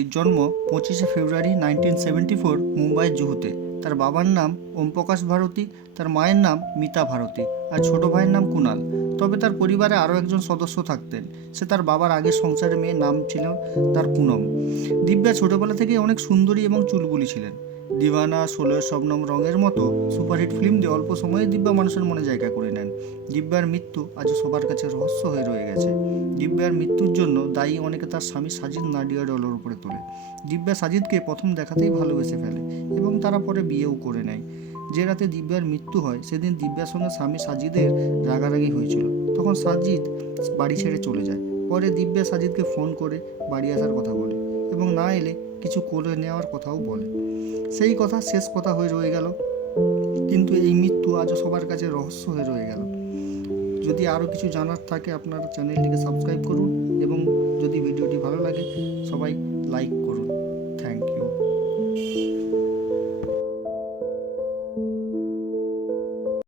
ভারতীর জন্ম 25শে ফেব্রুয়ারি 1974 মুম্বাইয়ের জুহুতে। তার বাবার নাম ওমপ্রকাশ ভারতী, তার মায়ের নাম মিতা ভারতী আর ছোট ভাইয়ের নাম কুনাল। তবে তার পরিবারে আরও একজন সদস্য থাকতেন। সে তার বাবার আগের সংসারের মেয়ের নাম ছিল তার পুনম। দিব্যা ছোটবেলা থেকে অনেক সুন্দরী এবং চুলবুলি ছিলেন। দিওয়ানা, 16 শবনম রঙের মতো সুপারহিট ফিল্ম দিয়ে অল্প সময়ে দিব্যা মানুষের মনে জায়গা করে নেন। দিব্যার মৃত্যু আজও সবার কাছে রহস্য হয়ে রয়ে গেছে। দিব্যার মৃত্যুর জন্য দায়ী অনেকে তার স্বামী সাজিদ নাডিয়াডওয়ালার উপরে তোলে। দিব্যা সাজিদকে প্রথম দেখাতেই ভালোবেসে ফেলে এবং তারা পরে বিয়েও করে নেয়। যে রাতে দিব্যার মৃত্যু হয় সেদিন দিব্যার সঙ্গে স্বামী সাজিদের রাগারাগি হয়েছিল। তখন সাজিদ বাড়ি ছেড়ে চলে যায়। পরে দিব্যা সাজিদকে ফোন করে বাড়ি আসার কথা বলে এবং না এলে কিছু করে নেওয়ার কথাও বলে। সেই কথা শেষ কথা হয়ে রয়ে গেল, কিন্তু এই মৃত্যু আজও সবার কাছে রহস্য হয়ে রয়ে গেল। যদি আরও কিছু জানার থাকে আপনারা চ্যানেলটিকে সাবস্ক্রাইব করুন এবং যদি ভিডিওটি ভালো লাগে সবাই লাইক করুন।